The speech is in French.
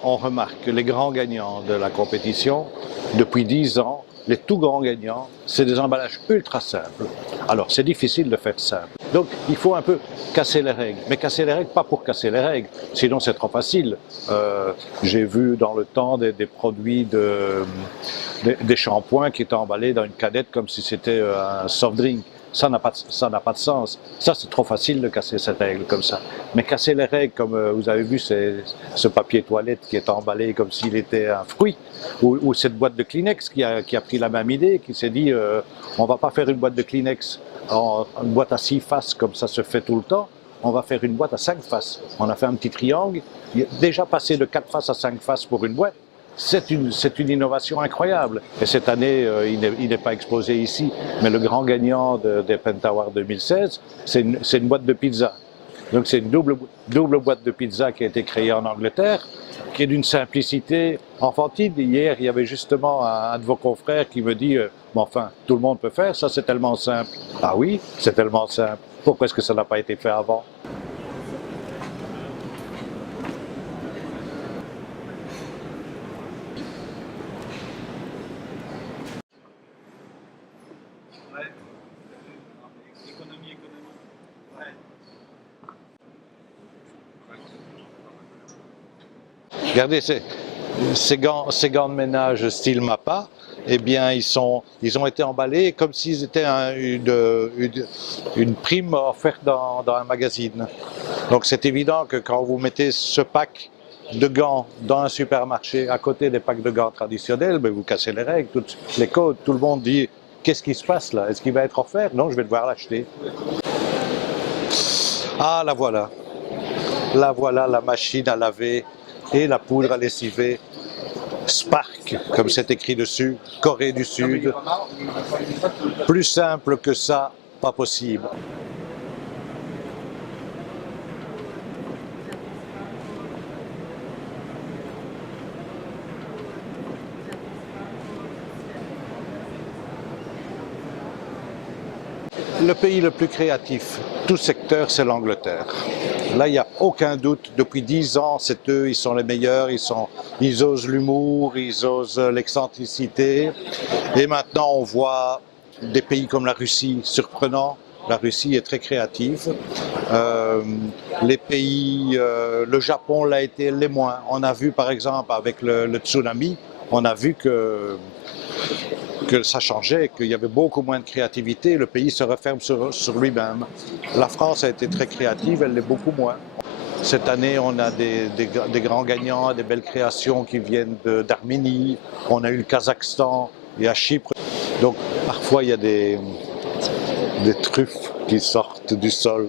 On remarque que les grands gagnants de la compétition, depuis 10 ans, les tout grands gagnants, c'est des emballages ultra simples. Alors, c'est difficile de faire simple. Donc, il faut un peu casser les règles. Mais casser les règles, pas pour casser les règles, sinon c'est trop facile. J'ai vu dans le temps des produits des shampoings qui étaient emballés dans une canette comme si c'était un soft drink. Ça n'a pas de sens. Ça, c'est trop facile de casser cette règle comme ça. Mais casser les règles, comme vous avez vu, c'est ce papier toilette qui est emballé comme s'il était un fruit, ou cette boîte de Kleenex qui a pris la même idée, qui s'est dit on va pas faire une boîte de Kleenex, une boîte à 6 faces comme ça se fait tout le temps, on va faire une boîte à 5 faces. On a fait un petit triangle, déjà passé de 4 faces à 5 faces pour une boîte. C'est une innovation incroyable. Et cette année, il n'est pas exposé ici, mais le grand gagnant des Pentawar 2016, c'est une boîte de pizza. Donc c'est une double boîte de pizza qui a été créée en Angleterre, qui est d'une simplicité enfantine. Hier, il y avait justement un de vos confrères qui me dit mais enfin, tout le monde peut faire, ça c'est tellement simple. Ah oui, c'est tellement simple. Pourquoi est-ce que ça n'a pas été fait avant? Regardez, ces gants de ménage style Mappa, eh bien, ils ont été emballés comme s'ils étaient une prime offerte dans un magazine. Donc c'est évident que quand vous mettez ce pack de gants dans un supermarché à côté des packs de gants traditionnels, ben vous cassez les règles, toutes les codes, tout le monde dit qu'est-ce qui se passe là? Est-ce qu'il va être offert? Non, je vais devoir l'acheter. Ah, la voilà. La voilà, la machine à laver et la poudre à lessiver Spark, comme c'est écrit dessus, Corée du Sud. Plus simple que ça, pas possible. Le pays le plus créatif, tout secteur, c'est l'Angleterre. Là, il n'y a aucun doute, depuis 10 ans, c'est eux, ils sont les meilleurs, ils osent l'humour, ils osent l'excentricité. Et maintenant, on voit des pays comme la Russie surprenants. La Russie est très créative. Les pays, le Japon l'a été les moins. On a vu par exemple avec le tsunami, on a vu que ça changeait, qu'il y avait beaucoup moins de créativité, le pays se referme sur lui-même. La France a été très créative, elle l'est beaucoup moins. Cette année, on a des grands gagnants, des belles créations qui viennent d'Arménie, on a eu le Kazakhstan et à Chypre. Donc parfois, il y a des truffes qui sortent du sol.